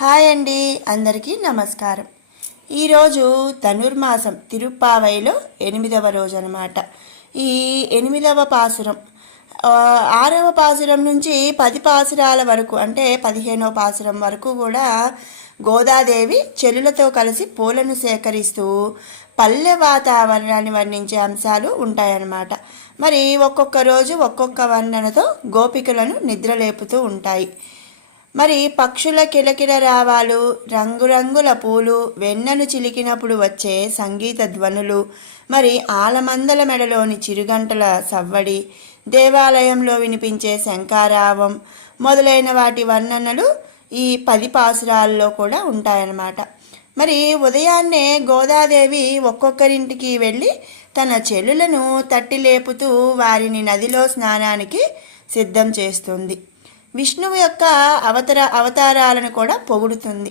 Hi అండి, అందరికీ నమస్కారం. ఈరోజు ధనుర్మాసం తిరుప్పావైలో 8వ రోజు అనమాట. ఈ 8వ పాసురం 6వ పాసురం నుంచి 10 పాసురాల వరకు, అంటే 15వ పాసురం వరకు కూడా గోదాదేవి చెల్లులతో కలిసి పూలను సేకరిస్తూ పల్లె వాతావరణాన్ని వర్ణించే అంశాలు ఉంటాయన్నమాట. మరి ఒక్కొక్క రోజు ఒక్కొక్క వర్ణనతో గోపికలను నిద్రలేపుతూ ఉంటాయి. మరి పక్షుల కిలకిల రావాలు, రంగురంగుల పూలు, వెన్నను చిలికినప్పుడు వచ్చే సంగీత ధ్వనులు, మరి ఆలమందల మెడలోని చిరుగంటల సవ్వడి, దేవాలయంలో వినిపించే శంఖారావం మొదలైన వాటి వర్ణనలు ఈ 10 పాసురాల్లో కూడా ఉంటాయన్నమాట. మరి ఉదయాన్నే గోదాదేవి ఒక్కొక్కరింటికి వెళ్ళి తన చెల్లులను తట్టి లేపుతూ వారిని నదిలో స్నానానికి సిద్ధం చేస్తుంది. విష్ణువు యొక్క అవతారాలను కూడా పొగుడుతుంది.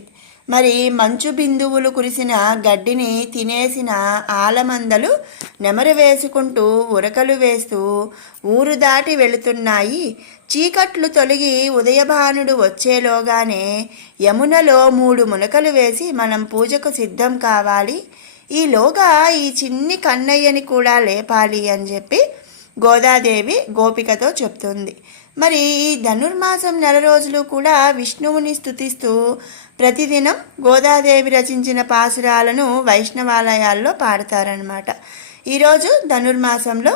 మరి మంచు బిందువులు కురిసిన గడ్డిని తినేసిన ఆలమందలు నెమరు వేసుకుంటూ ఉరకలు వేస్తూ ఊరు దాటి వెళుతున్నాయి. చీకట్లు తొలగి ఉదయభానుడు వచ్చేలోగానే యమునలో 3 మునకలు వేసి మనం పూజకు సిద్ధం కావాలి. ఈలోగా ఈ చిన్ని కన్నయ్యని కూడా లేపాలి అని చెప్పి గోదాదేవి గోపికతో చెప్తుంది. మరి ఈ ధనుర్మాసం 4 రోజులు కూడా విష్ణువుని స్తుతిస్తూ ప్రతిదినం గోదాదేవి రచించిన పాసురాలను వైష్ణవాలయాల్లో పాడతారనమాట. ఈరోజు ధనుర్మాసంలో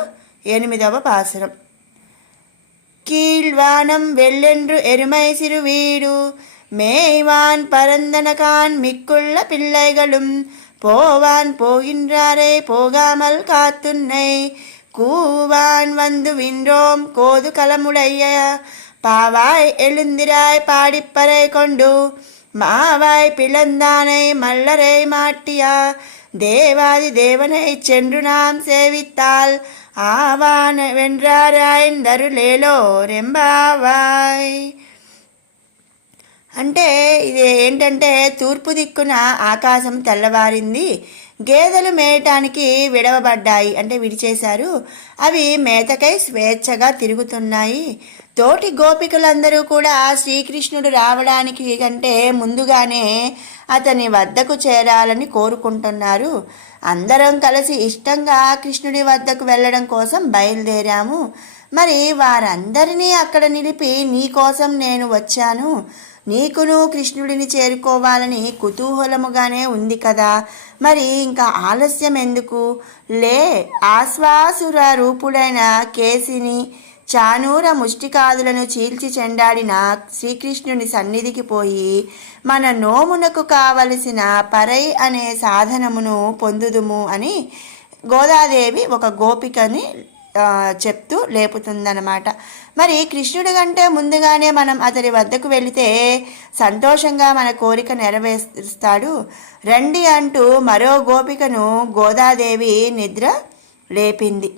8వ పాసురం. கீழ்வானம் வெள்ளென்று எருமை சிறு வீடு மேய்வான் பரந்தனகான் மிக்குள்ள பிள்ளைகளும் போவான் போகின்றாரே போகாமல் காத்துன்னை கூவான் வந்து வின்றோம் கோது கலமுடைய பாவாய் எழுந்திராய் பாடிப்பறை கொண்டு மாவாய் பிளந்தானை மல்லரை மாட்டியா தேவாதி தேவனை சென்று நாம் சேவித்தால் ఆవాన వెండ్రారాయిందరులేలో రెంబావాయ్. అంటే ఇది ఏంటంటే, తూర్పు దిక్కున ఆకాశం తెల్లవారింది, గేదెలు మేయటానికి విడవబడ్డాయి, అంటే విడిచేశారు. అవి మేతకై స్వేచ్ఛగా తిరుగుతున్నాయి. తోటి గోపికలందరూ కూడా శ్రీకృష్ణుడు రావడానికి కంటే ముందుగానే అతని వద్దకు చేరాలని కోరుకుంటున్నారు. అందరం కలిసి ఇష్టంగా కృష్ణుడి వద్దకు వెళ్ళడం కోసం బయలుదేరాము. మరి వారందరినీ అక్కడ నిలిపి నీ కోసం నేను వచ్చాను, నీకును కృష్ణుడిని చేరుకోవాలని కుతూహలముగానే ఉంది కదా, మరి ఇంకా ఆలస్యం ఎందుకు? లే, ఆశ్వాసుర రూపుడైన కేసిని చానూర ముష్టికాదులను చీల్చి చెండాడిన శ్రీకృష్ణుని సన్నిధికి పోయి మన నోమునకు కావలసిన పరై అనే సాధనమును పొందుదుము అని గోదాదేవి ఒక గోపికని చెప్తూ లేపుతుందన్నమాట. మరి కృష్ణుడి కంటే ముందుగానే మనం అతడి వద్దకు వెళితే సంతోషంగా మన కోరిక నెరవేరుస్తాడు. రండి అంటూ మరో గోపికను గోదాదేవి నిద్ర లేపింది.